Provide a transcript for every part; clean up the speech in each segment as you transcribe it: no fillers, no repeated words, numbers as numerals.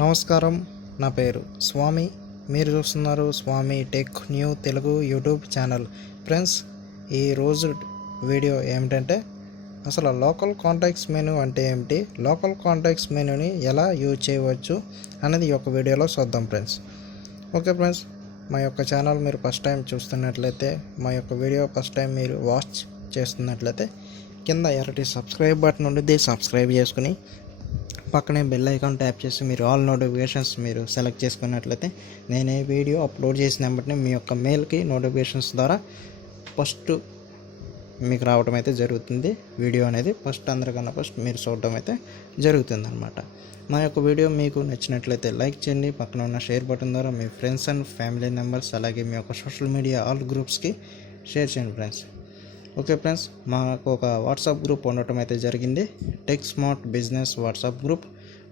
నమస్కారం, నా పేరు స్వామి. మీరు చూస్తున్నారు Swami tech new Telugu YouTube channel. Friends, ఈరోజు వీడియో ఏమిటంటే అసలు లోకల్ కాంటాక్ట్స్ మెనూ అంటే ఏమిటి, లోకల్ కాంటాక్ట్స్ మెనూని ఎలా యూజ్ చేయవచ్చు అనేది ఈ యొక్క వీడియోలో చూద్దాం ఫ్రెండ్స్. ఓకే ఫ్రెండ్స్, మా యొక్క ఛానల్ మీరు ఫస్ట్ టైం చూస్తున్నట్లయితే, మా యొక్క వీడియో ఫస్ట్ టైం మీరు వాచ్ చేస్తున్నట్లయితే కింద ఎర్రటి సబ్స్క్రైబ్ బటన్ ఉండేది, సబ్స్క్రైబ్ చేసుకుని పక్కనే బెల్ ఐకాన్ ట్యాప్ చేసి మీరు ఆల్ నోటిఫికేషన్స్ మీరు సెలెక్ట్ చేసుకున్నట్లయితే నేను ఏ వీడియో అప్లోడ్ చేసిన వెంటనే మీ యొక్క మెయిల్కి నోటిఫికేషన్స్ ద్వారా ఫస్ట్ మీకు రావడం అయితే జరుగుతుంది. వీడియో అనేది అందరికన్నా ఫస్ట్ మీరు చూడడం అయితే జరుగుతుంది అనమాట. మా యొక్క వీడియో మీకు నచ్చినట్లయితే లైక్ చేయండి. పక్కన ఉన్న షేర్ బటన్ ద్వారా మీ ఫ్రెండ్స్ అండ్ ఫ్యామిలీ మెంబర్స్ అలాగే మీ యొక్క సోషల్ మీడియా ఆల్ గ్రూప్స్కి షేర్ చేయండి ఫ్రెండ్స్. ఓకే ఫ్రెండ్స్, మాకు ఒక వాట్సాప్ గ్రూప్ ఉండటం అయితే జరిగింది. Tech smart business WhatsApp group,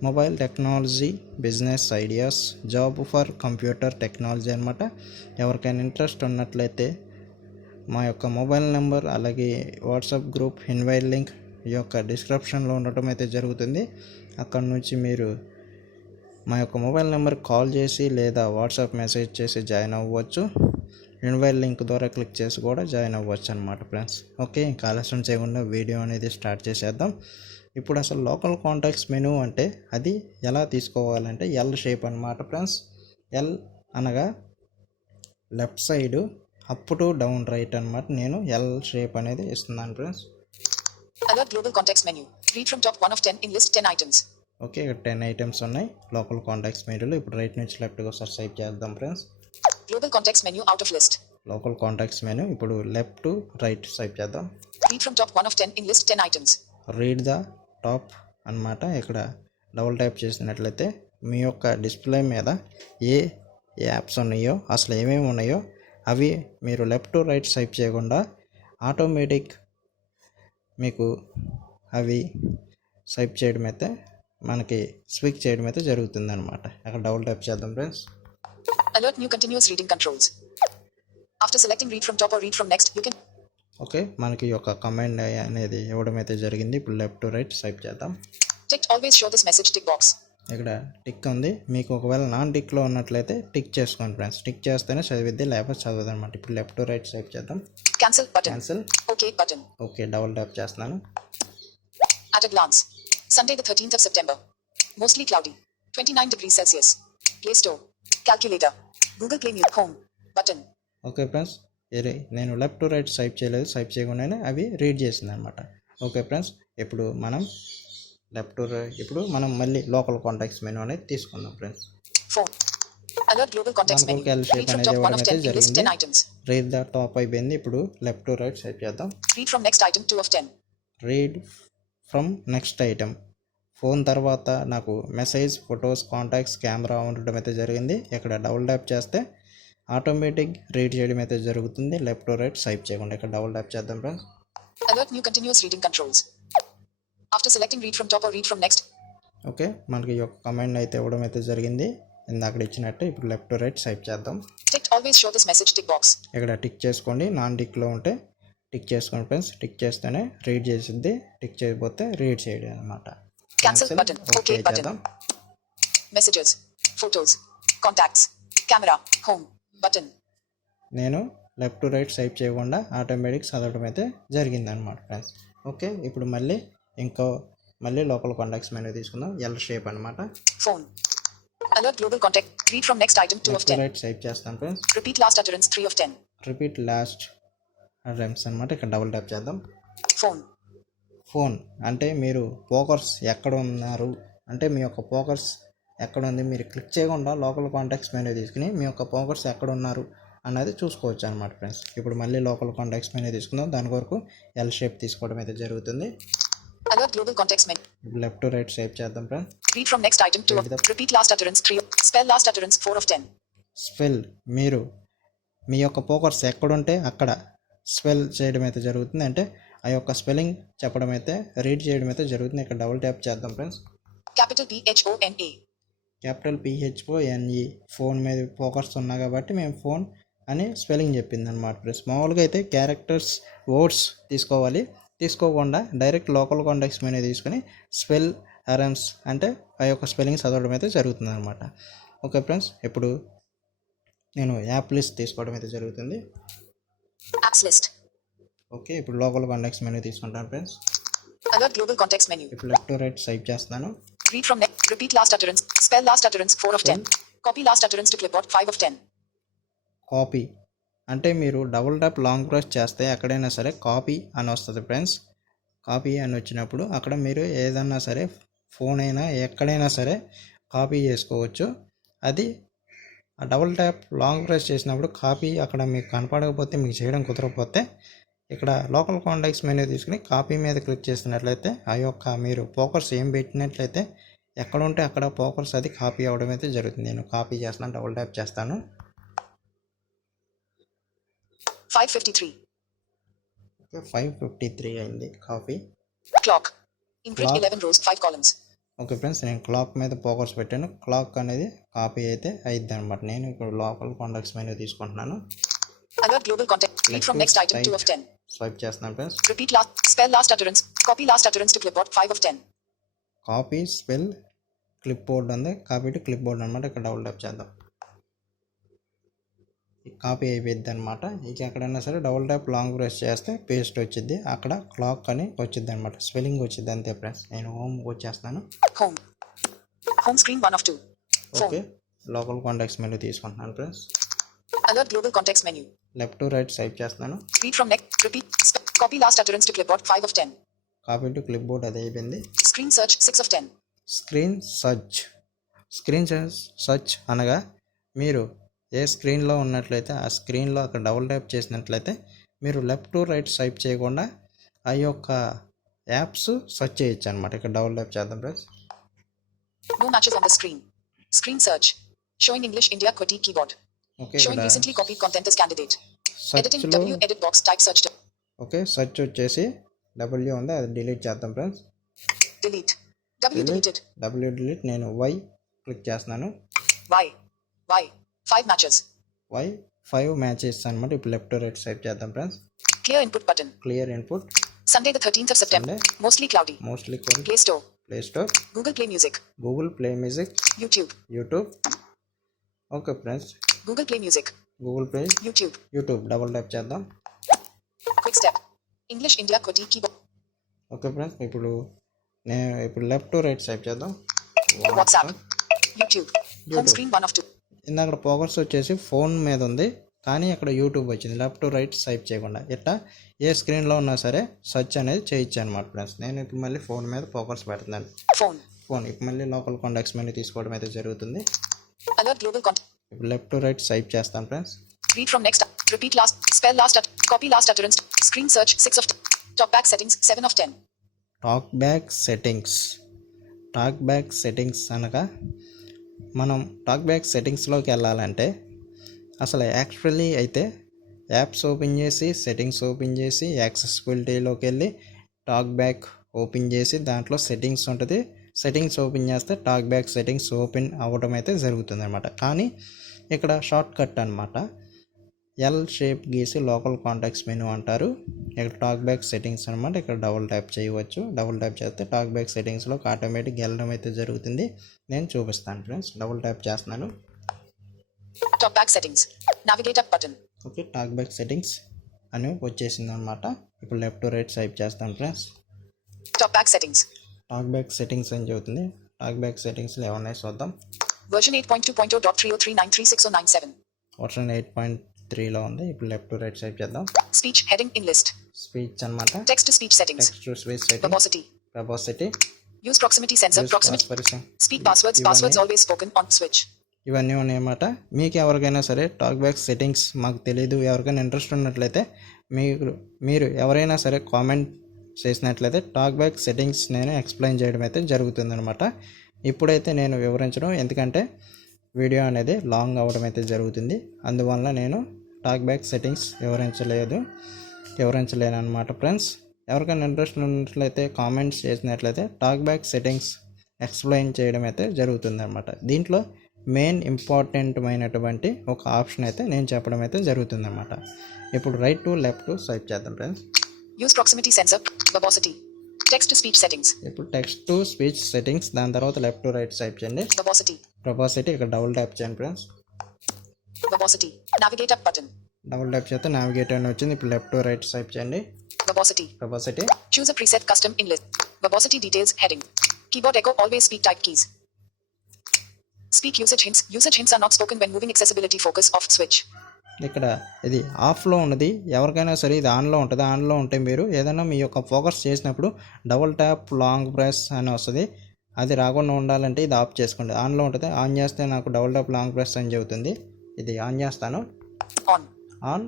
mobile technology, business ideas, job for computer technology అనమాట. ఎవరికైనా ఇంట్రెస్ట్ ఉన్నట్లయితే మా యొక్క మొబైల్ నెంబర్ అలాగే వాట్సాప్ గ్రూప్ ఇన్వైట్ లింక్ ఈ యొక్క డిస్క్రిప్షన్లో ఉండటం అయితే జరుగుతుంది. అక్కడ నుంచి మీరు మా యొక్క మొబైల్ నెంబర్ కాల్ చేసి లేదా వాట్సాప్ మెసేజ్ చేసి జాయిన్ అవ్వచ్చు. ఇన్వైట్ లింక్ ద్వారా క్లిక్ చేసి కూడా జాయిన్ అవ్వచ్చు అనమాట ఫ్రెండ్స్. ఓకే, ఇంకా ఆలస్యం చేయకుండా వీడియో అనేది స్టార్ట్ చేసేద్దాం. ఇప్పుడు అసలు లోకల్ కాంటాక్ట్స్ మెనూ అంటే అది ఎలా తీసుకోవాలంటే ఎల్ షేప్ అనమాట ఫ్రెండ్స్. ఎల్ అనగా left side up to down right అనమాట. నేను ఎల్ షేప్ అనేది ఇస్తున్నాను friends. Alert global context menu. Read from top 1 of 10 in list 10 items. Okay, ఇక్కడ 10 ఐటమ్స్ ఉన్నాయి లోకల్ కాంటాక్ట్స్ మెనూలో. ఇప్పుడు రైట్ నుంచి లెఫ్ట్గా ఒకసారి స్వైప్ చేద్దాం friends. Global context menu out of list. Local contacts menu ఇప్పుడు లెఫ్ట్ టు రైట్ స్వైప్ చేద్దాం. Read from top 1 of 10 in list 10 items. Read the top అన్నమాట. ఇక్కడ డబుల్ ట్యాప్ చేసినట్లయితే మీ యొక్క డిస్ప్లే మీద ఏ యాప్స్ ఉన్నాయో, అసలు ఏమేమి ఉన్నాయో అవి మీరు లెఫ్ట్ టు రైట్ స్వైప్ చేయకుండా ఆటోమేటిక్ మీకు అవి స్వైప్ చేయడం అయితే మనకి స్విచ్ చేయడం అయితే జరుగుతుంది అనమాట. అక్కడ డబుల్ ట్యాప్ చేద్దాం friends. Alert new continuous reading controls. After selecting read from top or read from next, you can. Okay, మనకి ఈ యొక్క కమాండ్ అనేది ఇవ్వడం అయితే జరిగింది. ఇప్పుడు లెఫ్ట్ టు రైట్ స్వైప్ చేద్దాం. Ticked always show this message tick box. ఇక్కడ టిక్ ఉంది. మీకు ఒకవేళ నాన్ టిక్లో ఉన్నట్లయితే టిక్ చేసుకోండి ఫ్రెండ్స్. టిక్ చేస్తేనే చదివిద్ది, లేకపోతే చదవదు అనమాట. ఇప్పుడు లెఫ్ట్ టు రైట్ స్వైప్ చేద్దాం. Cancel button. Cancel. Okay button. Okay, double tap చేస్తున్నాను. At a glance. Sunday the 13th of September. Mostly cloudy. 29 degrees Celsius. Play Store. Calculator. Google Play Music. Home. Button. Okay friends, నేను left to right swipe చేయలేదు. Swipe చేయకుండానే అవి read చేసింది అనమాట. Okay friends, ఇప్పుడు మనం మళ్ళీ లోకల్ కాంటాక్ట్స్ మెనూ అనేది తీసుకుందాం friends. Phone. Alert global context menu. L shape Read from అనేది top 1 ఇవ్వడం of అయితే 10 in list 10 జరిగింది. items. రీడ్ ద టాప్ అయిపోయింది. ఇప్పుడు లెఫ్ట్ టు రైట్ స్వైప్ చేద్దాం. Read from next item 2 of 10. Read from next item. Phone తర్వాత నాకు message, photos, contacts, camera ఉండడం అయితే జరిగింది. ఇక్కడ డబుల్ ట్యాప్ చేస్తే ఆటోమేటిక్ రీడ్ చేయడం అయితే జరుగుతుంది. లెఫ్ట్ టు రైట్ స్వైప్ చేయకుండా ఇక్కడ డబుల్ ట్యాప్ చేద్దాం friends. Alert new continuous reading controls. After selecting read from top or read from next. Okay, మనకి ఈ యొక్క కమాండ్ అయితే ఇవ్వడం అయితే జరిగింది ఇందాక ఇచ్చినట్టు. ఇప్పుడు లెఫ్ట్ టు రైట్ స్వైప్ చేద్దాం. Ticked always show this message tick box. ఇక్కడ టిక్ చేసుకోండి. నాన్ టిక్లో ఉంటే టిక్ చేసుకోండి ఫ్రెండ్స్. టిక్ చేస్తేనే రీడ్ చేసిద్ది, టిక్ చేయకపోతే రీడ్ చేయడం అనమాట. Cancel button. Okay button. Messages. Photos. Contacts. Camera. Home. Button. నేను లెఫ్ట్ టు రైట్ స్వైప్ చేయకుండా ఆటోమేటిక్ చదవడం అయితే జరిగింది అనమాట ఫ్రెండ్స్. ఓకే, ఇప్పుడు మళ్ళీ లోకల్ కాంటాక్ట్స్ మెనూ తీసుకుందాం. ఎల్ షేప్ అనమాట. Phone. Alert global contact. Read from next item 2 of left to 10. Right swipe చేస్తాను friends. Repeat last utterance 3 of 10. Repeat last రెమ్స్ అనమాట. ఇక్కడ డబుల్ ట్యాప్ చేద్దాం. ఫోన్ అంటే మీరు ఫోకస్ ఎక్కడ ఉన్నారు అంటే మీ యొక్క ఫోకస్ ఎక్కడ ఉంది, మీరు క్లిక్ చేయకుండా లోకల్ కాంటాక్ట్స్ మెనూ తీసుకుని మీ యొక్క ఫోకస్ ఎక్కడ ఉన్నారు అన్నది చూసుకోవచ్చు అనమాట ఫ్రెండ్స్. ఇప్పుడు మళ్ళీ లోకల్ కాంటాక్ట్స్ మెనూ తీసుకుందాం. దాని కొరకు ఎల్ షేప్ తీసుకోవడం అయితే జరుగుతుంది. Alert global context menu. Left to right swipe చేద్దాం friends. Read from next item 2 of. Repeat last utterance 3. Spell last utterance 4 of 10. Spell, మీరు మీ యొక్క ఫోకస్ ఎక్కడుంటే అక్కడ స్పెల్ చేయడం అయితే జరుగుతుంది. అంటే ఆ యొక్క స్పెల్లింగ్ చెప్పడం అయితే రీడ్ చేయడం అయితే జరుగుతుంది. ఇక్కడ డబుల్ ట్యాప్ చేద్దాం friends. Capital PHONE. Capital PHONE. Phone మీద ఫోకస్ ఉన్నా కాబట్టి మేము ఫోన్ అని స్పెల్లింగ్ చెప్పింది అనమాట ఫ్రెండ్స్. మామూలుగా అయితే క్యారెక్టర్స్, వర్డ్స్ తీసుకోవాలి. తీసుకోకుండా డైరెక్ట్ లోకల్ కాంటాక్ట్స్ మెనూ తీసుకుని స్పెల్ ఎరన్స్ అంటే ఆ యొక్క స్పెల్లింగ్ చదవడం అయితే జరుగుతుంది అనమాట. ఓకే ఫ్రెండ్స్, ఇప్పుడు నేను యాప్ లిస్ట్ తీసుకోవడం అయితే జరుగుతుంది. Apps list. ఓకే, ఇప్పుడు లోకల్ కాంటాక్ట్స్ మెనూ తీసుకుంటాను friends. Alert global context menu. ఇప్పుడు లెఫ్ట్ టు రైట్ స్వైప్ చేస్తాను. Read from next. Repeat last utterance. Spell last utterance 4 of 10. Copy last utterance to clipboard 5 of 10. Copy అంటే మీరు double tap long press చేస్తే ఎక్కడైనా సరే copy అని వస్తుంది friends. Copy అని వచ్చినప్పుడు అక్కడ మీరు ఏదన్నా సరే ఫోన్ అయినా ఎక్కడైనా సరే కాపీ చేసుకోవచ్చు. అది ఆ డబుల్ ట్యాప్ లాంగ్ ప్రెస్ చేసినప్పుడు కాపీ అక్కడ మీకు కనపడకపోతే, మీకు చేయడం కుదరకపోతే ఇక్కడ లోకల్ కాంటాక్ట్స్ మెనూ తీసుకుని కాపీ మీద క్లిక్ చేసినట్లయితే ఆ యొక్క మీరు ఫోకస్ ఏం పెట్టినట్లయితే ఎక్కడ ఉంటే అక్కడ ఫోకస్ అది కాపీ అవ్వడం అయితే జరుగుతుంది. నేను కాపీ చేస్తాను, డబుల్ ట్యాప్ చేస్తాను. 553. ఓకే, 553 అయింది copy. Clock. Imprint Clock. 11 rows 5 columns. Okay friends, నేను క్లాక్ మీద ఫోకస్ పెట్టాను. క్లాక్ అనేది కాపీ అయితే అయింది అనమాట. నేను ఇప్పుడు లోకల్ కాంటాక్ట్స్ మెనూ తీసుకుంటున్నాను. Alert global context. Read from next item 2 of 10. Swipe చేస్తున్నాను friends. Repeat last. Spell last utterance. Copy last utterance to clipboard 5 of 10. Copy spell clip board ఉంది, కాపీ టు క్లిప్ బోర్డ్ అనమాట. ఇక్కడ double tap చేద్దాం. Copy అయిపోయింది అనమాట. ఇక ఎక్కడైనా సరే డబుల్ ట్యాప్ లాంగ్ ప్రెస్ చేస్తే పేస్ట్ వచ్చింది, అక్కడ క్లాక్ అని వచ్చింది అనమాట. స్పెల్లింగ్ వచ్చింది అంతే ఫ్రెండ్స్. నేను హోమ్ వచ్చేస్తాను. Home. Home screen 1 of 2. Okay, local contacts menu తీసుకుంటున్నాను friends. Alert global context menu. Left to right swipe చేస్తున్నాను. Read from next. Repeat. Copy last utterance to clipboard 5 of 10. Copy to clip board అది అయిపోయింది. Screen search 6 of 10. Screen search. Screen search అనగా మీరు ఏ స్క్రీన్లో ఉన్నట్లయితే ఆ స్క్రీన్లో అక్కడ డబుల్ ట్యాప్ చేసినట్లయితే మీరు లెఫ్ట్ టు రైట్ స్వైప్ చేయకుండా ఆ యొక్క యాప్స్ సెర్చ్ చేయొచ్చు అనమాట. ఇక్కడ డబుల్ ట్యాప్ చేద్దాం friends. No matches on the screen. Screen search. Showing English India QWERTY keyboard. Okay, Showing ఇక్కడ recently copied content as candidate. Editing సెర్చ్లో W edit box type search. Okay, search వచ్చేసి W ఉంది, అది delete చేద్దాం friends. Delete. W deleted. W delete. నేను why click చేస్తున్నాను. Y. 5 matches. Why 5 matches అనమాట. ఇప్పుడు left to right swipe చేద్దాం friends. Clear input button. Clear input. Sunday the 13th of September. Mostly cloudy. Mostly Play Store. Play store, Google Play Music. Google play music, YouTube. YouTube. Okay friends, Google Play Music. Google play, YouTube. YouTube double tap చేద్దాం. Quick step. English India QWERTY keyboard. Okay friends, ఇప్పుడు left to right swipe చేద్దాం. WhatsApp. YouTube. Home screen 1 of 2. ఇందాక focus వచ్చేసి phone మీద ఉంది, కానీ అక్కడ YouTube వచ్చింది. లెఫ్ట్ టు రైట్ స్వైప్ చేయకుండా ఇట్లా ఏ స్క్రీన్లో ఉన్నా సరే సెర్చ్ అనేది చేయొచ్చు అనమాట ఫ్రెండ్స్. నేను ఇప్పుడు మళ్ళీ ఫోన్ మీద ఫోకస్ పెడుతున్నాను. ఫోన్ ఇప్పుడు మళ్ళీ లోకల్ కాంటాక్ట్స్ మెనూ తీసుకోవడం అయితే జరుగుతుంది. Alert global context. ఇప్పుడు లెఫ్ట్ టు రైట్ స్వైప్ చేస్తాను friends. Read from next. Repeat last. Spell last. Copy last utterance. Screen search 6 of 10. Talk back settings 7 of 10. Talk back settings. Talk back settings అనగా మనం talk back సెట్టింగ్స్లోకి వెళ్ళాలంటే అసలు actually అయితే apps open చేసి settings open చేసి యాక్సెసిబిలిటీలోకి వెళ్ళి talk back open చేసి దాంట్లో సెట్టింగ్స్ ఉంటుంది. సెట్టింగ్స్ ఓపెన్ చేస్తే టాక్ బ్యాక్ సెట్టింగ్స్ ఓపెన్ అవ్వడం అయితే జరుగుతుంది అనమాట. కానీ ఇక్కడ షార్ట్ కట్ అనమాట. ఎల్ షేప్ గీసి లోకల్ కాంటాక్ట్స్ మెనూ అంటారు. ఇక్కడ టాక్ బ్యాక్ సెట్టింగ్స్ అనమాట. ఇక్కడ డబుల్ ట్యాప్ చేయవచ్చు. డబుల్ ట్యాప్ చేస్తే టాక్ బ్యాక్ సెట్టింగ్స్లోకి ఆటోమేటిక్ వెళ్ళడం అయితే జరుగుతుంది. నేను చూపిస్తాను ఫ్రెండ్స్. డబుల్ ట్యాప్ చేస్తున్నాను. Talk back settings. Navigate up button. Okay, talk back settings అని వచ్చేసింది అనమాట. ఇప్పుడు లెఫ్ట్ టు రైట్ స్వైప్ చేస్తాను friends. Talk back settings. Talk back settings అని చెబుతుంది. టాక్ బ్యాక్ సెట్టింగ్స్లో ఏమన్నాయి చూద్దాం. Version 8.2.0.303936097. వర్షన్ 8.3లో ఉంది. ఇప్పుడు లెఫ్ట్ టు రైట్ స్వైప్ చేద్దాం. Speech heading in list. Speech అనమాట. Text to speech settings. Text to speech setting. Verbosity. వెబోసిటీ. Use proximity sensor. Proximity. Speak passwords. Passwords always spoken on switch. ఇవన్నీ ఉన్నాయన్నమాట. మీకు ఎవరికైనా సరే talk back settings మాకు తెలియదు, ఎవరికైనా ఇంట్రెస్ట్ ఉన్నట్లయితే మీరు ఎవరైనా సరే కామెంట్ చేసినట్లయితే టాక్ బ్యాక్ సెట్టింగ్స్ నేను ఎక్స్ప్లెయిన్ చేయడం అయితే జరుగుతుందనమాట. ఇప్పుడైతే నేను వివరించడం, ఎందుకంటే వీడియో అనేది లాంగ్ అవ్వడం అయితే జరుగుతుంది. అందువల్ల నేను టాక్ బ్యాక్ సెట్టింగ్స్ వివరించలేను అనమాట ఫ్రెండ్స్. ఎవరికైనా ఇంట్రెస్ట్ ఉన్నట్లయితే కామెంట్స్ చేసినట్లయితే టాక్ బ్యాక్ సెట్టింగ్స్ ఎక్స్ప్లెయిన్ చేయడం అయితే జరుగుతుంది అనమాట. దీంట్లో మెయిన్ ఇంపార్టెంట్ అయినటువంటి ఒక ఆప్షన్ అయితే నేను చెప్పడం అయితే జరుగుతుంది అనమాట. ఇప్పుడు రైట్ టు లెఫ్ట్ స్వైప్ చేద్దాం friends. Use proximity sensor. Verbosity. Text to speech settings. ఇప్పుడు టెక్స్ట్ టు స్పీచ్ సెట్టింగ్స్, దాని తర్వాత లెఫ్ట్ టు రైట్ స్వైప్ చేయండి. Verbosity. ప్రొపాసిటీ ఇక్కడ డబుల్ ట్యాప్ చేయండి friends. Verbosity. Navigate up button. Double tap చేస్తే navigate అని వచ్చింది. ఇప్పుడు లెఫ్ట్ టు రైట్ స్వైప్ చేయండి. Verbosity. ప్రొపాసిటీ Choose a preset custom inlet. Verbosity details heading. Keyboard echo always speak type keys. Speak usage hints. Usage hints are not spoken when moving accessibility focus off switch. ఇక్కడ ఇది ఆఫ్లో ఉన్నది, ఎవరికైనా సరే ఇది ఆన్లో ఉంటుంది. ఆన్లో ఉంటే మీరు ఏదైనా మీ యొక్క ఫోకస్ చేసినప్పుడు డబుల్ ట్యాప్ లాంగ్ ప్రెస్ అని వస్తుంది. అది రాకుండా ఉండాలంటే ఇది ఆఫ్ చేసుకోండి. ఆన్లో ఉంటుంది. ఆన్ చేస్తే నాకు డబుల్ ట్యాప్ లాంగ్ ప్రెస్ అని చెబుతుంది. ఇది ఆన్ చేస్తాను. On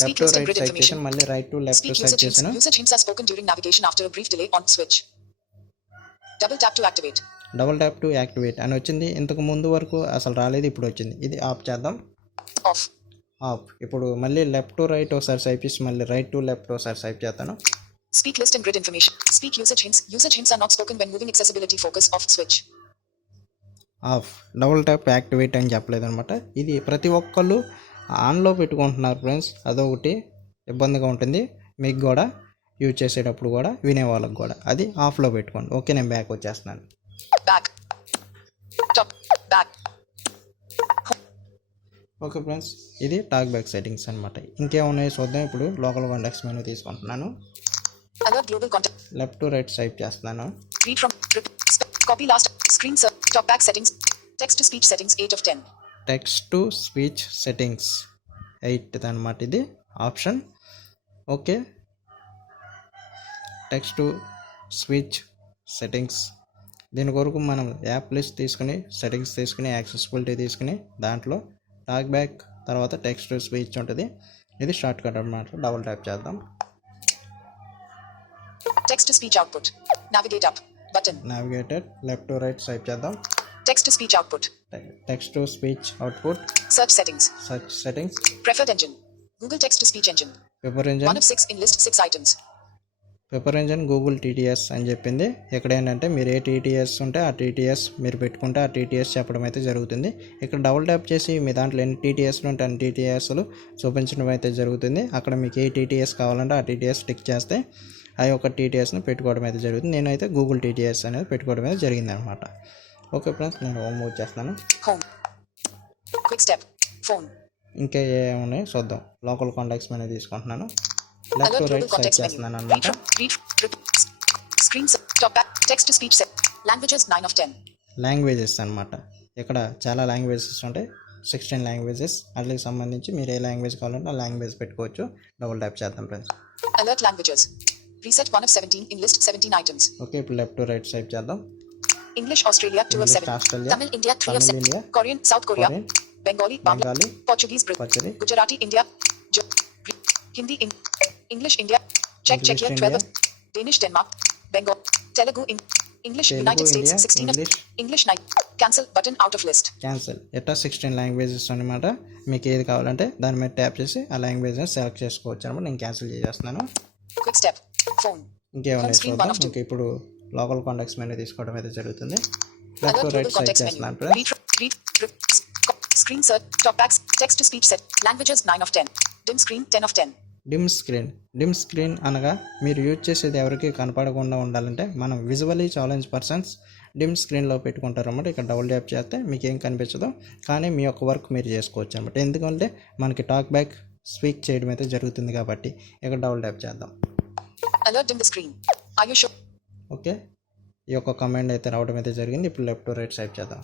left to right side చేసాను, మళ్ళీ రైట్ టు లెఫ్ట్ సైడ్ చేసాను. Usage hints are spoken during navigation after a brief delay on switch. Double tap to activate. Double tap to activate అని వచ్చింది. ఇంతకు ముందు వరకు అసలు రాలేదు, ఇప్పుడు వచ్చింది. ఇది ఆఫ్ చేద్దాం. Off. ఆఫ్. ఇప్పుడు మళ్ళీ లెఫ్ట్ టు రైట్ ఒకసారి స్వైప్ చేసి మళ్ళీ రైట్ టు లెఫ్ట్ ఒకసారి స్వైప్ చేస్తాను. Speak list and grid information. Speak usage hints. Usage hints are not spoken when moving accessibility focus off switch. Of. Double tap activate అని చెప్పలేదు అనమాట. ఇది ప్రతి ఒక్కళ్ళు ఆన్లో పెట్టుకుంటున్నారు ఫ్రెండ్స్. అదొకటి ఇబ్బందిగా ఉంటుంది మీకు కూడా, యూజ్ చేసేటప్పుడు కూడా, వినే వాళ్ళకి కూడా. అది ఆఫ్లో పెట్టుకోండి. ఓకే, నేను బ్యాక్ వచ్చేస్తున్నాను. Back. Top. Back. Okay friends, ఇది టాక్ బ్యాక్ సెట్టింగ్స్ అనమాట. ఇంకేమున్నాయో చూద్దాం. ఇప్పుడు లోకల్ కాంటాక్ట్స్ మెనూ తీసుకుంటున్నాను. Alert global contact. Left to right swipe చేస్తున్నాను. Read from. Copy last. Screen search. Talk back settings. Text to speech settings 8 of 10. Text to speech settings 8 అనమాట ఇది option. Okay, text to speech settings. దీని కొరకు మనం app list తీసుకుని, settings తీసుకుని, accessibility తీసుకుని, దాంట్లో టాక్ బ్యాక్ తర్వాత టెక్స్ట్ టు స్పీచ్ ఉంటుంది. ఇది షార్ట్ కట్ అనమాట. డబుల్ ట్యాప్ చేద్దాం. Text to speech output. Navigate up button. Navigated left to right swipe చేద్దాం. Text to speech output. Text to speech output. Search settings. Search settings. Preferred engine. Google text to speech engine. Paper engine. 1 of 6 in list 6 items. Paper engine Google TTS అని చెప్పింది. ఇక్కడ ఏంటంటే మీరు ఏ TTS ఉంటే ఆ TTS మీరు పెట్టుకుంటే ఆ టీటీఎస్ చెప్పడం అయితే జరుగుతుంది. ఇక్కడ డబుల్ ట్యాప్ చేసి మీ దాంట్లో ఎన్ని టీటీఎస్లు ఉంటే అన్ని టీటీఎస్లు చూపించడం అయితే జరుగుతుంది. అక్కడ మీకు ఏ టీటీఎస్ కావాలంటే ఆ టీటీఎస్ టిక్ చేస్తే ఆ యొక్క టీటీఎస్ని పెట్టుకోవడం అయితే జరుగుతుంది. నేనైతే గూగుల్ టీటీఎస్ అనేది పెట్టుకోవడం అయితే జరిగింది అనమాట. ఓకే ఫ్రెండ్స్, నేను హోమ్ మూవ్ చేస్తాను. Home. Quick step. Phone. ఇంకా ఏమున్నాయి చూద్దాం. లోకల్ కాంటాక్ట్స్ మెనూ తీసుకుంటున్నాను. Left to Alert right global swipe context చేస్తున్నాను menu. అనమాట. Screen top back text to speech set. Languages 9 of 10. Languages అనమాట. ఇక్కడ చాలా లాంగ్వేజెస్ ఉంటాయి. 16 లాంగ్వేజెస్. వాటికి సంబంధించి మీరు ఏ లాంగ్వేజ్ కావాలంటే ఆ లాంగ్వేజ్ పెట్టుకోవచ్చు. డబుల్ ట్యాప్ చేద్దాం friends. Alert languages. Reset 1 of 17 in list 17 items. Okay, ఇప్పుడు లెఫ్ట్ టు రైట్ స్వైప్ చేద్దాం. English Australia 2 of English 7. Australia. Tamil India 3 of Tamil 7. India. Korean South Korea. Korean. Bengali Bangla. Bengali. Portuguese Brazil. Portuguese. Gujarati India. Hindi English India. Czech English Czechia 12 of. Danish Denmark. Bengal Telugu English Telugu United States India, 16 English. of. English 9. Cancel button out of list. Cancel. ఎట్లా 16 languages అనమాట. మీకు ఏది కావాలంటే దాని మీద tap చేసి ఆ లాంగ్వేజ్ని select చేసుకోవచ్చు అనమాట. నేను క్యాన్సిల్ చేసేస్తున్నాను. Quick step. Phone. ఇంకేమైనా screen చూద్దాం. 1 of 2. ఇంకా ఇప్పుడు లోకల్ కాంటాక్ట్స్ మెనూ తీసుకోవడం అయితే జరుగుతుంది. Left Alert to right global swipe context menu. చేస్తున్నాను friends. Screen search. Talk back. Text to speech set. Languages 9 of 10. Dim screen 10 of 10. Dim screen. Dim screen అనగా మీరు use చేసేది ఎవరికి కనపడకుండా ఉండాలంటే మనం విజువలీ ఛాలెంజ్ పర్సన్స్ డిమ్ స్క్రీన్లో పెట్టుకుంటారు అన్నమాట. ఇక్కడ డబుల్ ట్యాప్ చేస్తే మీకు ఏం కనిపించదు, కానీ మీ యొక్క వర్క్ మీరు చేసుకోవచ్చు అనమాట. ఎందుకంటే మనకి టాక్ బ్యాక్ స్పీక్ చేయడం అయితే జరుగుతుంది కాబట్టి ఇక్కడ డబుల్ ట్యాప్ చేద్దాం. Alert dim the screen. Are you sure? Okay, ఈ యొక్క కమాండ్ అయితే రావడం అయితే జరిగింది. ఇప్పుడు లెఫ్ట్ టు రైట్ స్వైప్ చేద్దాం.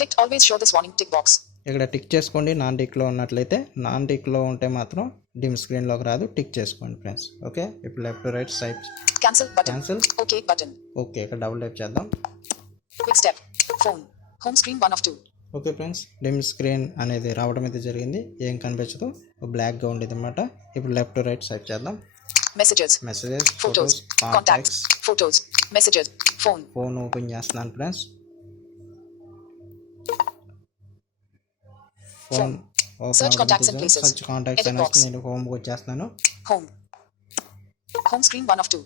Ticked always show this warning tick box. ఇక్కడ టిక్ చేసుకోండి. నాన్ టిక్లో ఉన్నట్లయితే, నాన్ టిక్లో ఉంటే మాత్రం డిమ్ స్క్రీన్లోకి రాదు. టిక్ చేసుకోండి ఫ్రెండ్స్. ఓకే, ఇప్పుడు left to right swipe. Cancel button. Cancel. Okay button. Okay, ఇక్కడ డబుల్ ట్యాప్ చేద్దాం. Quick step. Phone. Home screen 1 of 2. Okay friends, dim screen అనేది రావడం అయితే జరిగింది. ఏం కనిపించదు, బ్లాక్గా ఉండేది అనమాట. ఇప్పుడు లెఫ్ట్ టు రైట్ స్వైప్ చేద్దాం. Messages. Messages, Photos. Photos, Contacts. Photos. Messages. Phone. Phone open చేస్తున్నాను friends. Phone Search contacts and places. Search contacts Edit box. అనేసి నేను హోమ్కి వచ్చేస్తున్నాను. Home. Home screen 1 of 2.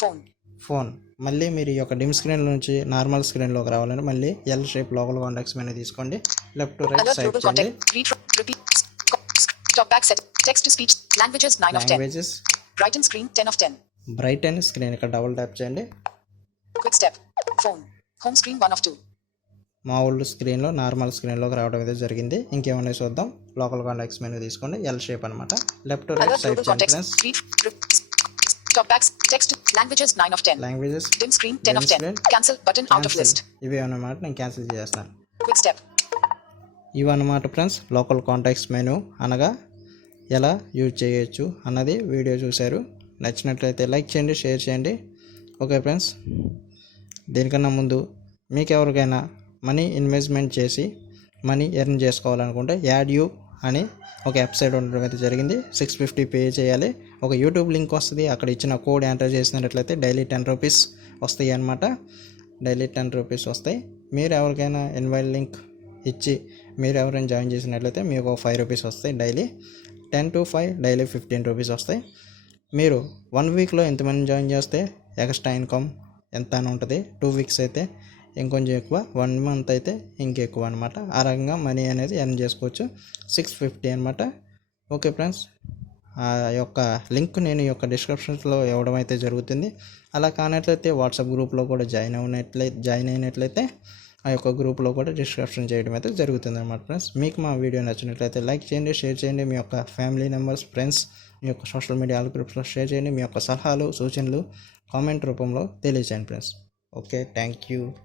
Phone. Phone. మళ్ళీ మీరు ఈ యొక్క డిమ్ స్క్రీన్ నుంచి నార్మల్ స్క్రీన్లోకి రావాలంటే మళ్ళీ ఎల్ షేప్ లోకల్ కాంటాక్ట్స్ మీద తీసుకోండి. Left to right Alert swipe global చేయండి. contact. Read from. Repeat. Talk back set. Text to speech. Languages 9 of 10. Languages Brighten screen 10 of 10. Bright and screen ఇక్కడ double tap చేయండి. Quick step. Phone. Home screen 1 of 2. మా old స్క్రీన్లో normal స్క్రీన్లోకి రావడం అయితే జరిగింది. ఇంకేమైనా చూద్దాం. లోకల్ కాంటాక్ట్స్ మెనూ తీసుకోండి. ఎల్ షేప్ అనమాట. Left to right Alert side global చేయండి context. Friends. Read. Talk backs. Text. Languages 9 of 10. Languages Dim screen 10 of 10. screen. Cancel button out of list. ఇవి అన్నమాట. నేను క్యాన్సిల్ చేస్తాను. Quick step. ఇవన్నమాట friends local contacts menu అనగా ఎలా use చేయొచ్చు అన్నది వీడియో చూశారు. నచ్చినట్లయితే లైక్ చేయండి, షేర్ చేయండి. ఓకే ఫ్రెండ్స్, దీనికన్నా ముందు మీకు ఎవరికైనా మనీ ఇన్వెస్ట్మెంట్ చేసి మనీ ఎర్న్ చేసుకోవాలనుకుంటే యాడ్ యూ అని ఒక వెబ్సైట్ ఉండడం అయితే జరిగింది. 650 పే చేయాలి. ఒక యూట్యూబ్ లింక్ వస్తుంది. అక్కడ ఇచ్చిన కోడ్ ఎంటర్ చేసినట్లయితే డైలీ 10 రూపీస్ వస్తాయి అన్నమాట. డైలీ 10 రూపీస్ వస్తాయి. మీరు ఎవరికైనా ఇన్వైట్ లింక్ ఇచ్చి మీరు ఎవరైనా జాయిన్ చేసినట్లయితే మీకు ఒక 5 రూపీస్ వస్తాయి. డైలీ 10 to 5 డైలీ 15 రూపీస్ వస్తాయి. మీరు 1 వీక్లో ఎంతమంది జాయిన్ చేస్తే ఎక్స్ట్రా ఇన్కమ్ ఎంత అని ఉంటుంది. 2 వీక్స్ అయితే ఇంకొంచెం ఎక్కువ, 1 మంత్ అయితే ఇంకెక్కువ అనమాట. ఆ రకంగా మనీ అనేది ఎర్న్ చేసుకోవచ్చు. 650 అనమాట. ఓకే ఫ్రెండ్స్, ఆ యొక్క లింక్ నేను ఈ యొక్క డిస్క్రిప్షన్స్లో ఇవ్వడం అయితే జరుగుతుంది. అలా కానట్లయితే వాట్సాప్ గ్రూప్లో కూడా జాయిన్ అయినట్లయితే ఆ యొక్క గ్రూప్లో కూడా డిస్క్రిప్షన్ చేయడం అయితే జరుగుతుంది అన్నమాట. ఫ్రెండ్స్, మీకు మా వీడియో నచ్చినట్లయితే లైక్ చేయండి, షేర్ చేయండి. మీ యొక్క ఫ్యామిలీ మెంబర్స్, ఫ్రెండ్స్, మీ యొక్క సోషల్ మీడియా గ్రూప్స్లో షేర్ చేయండి. మీ యొక్క సలహాలు, సూచనలు కామెంట్ రూపంలో తెలియజేయండి ఫ్రెండ్స్. Okay, thank you.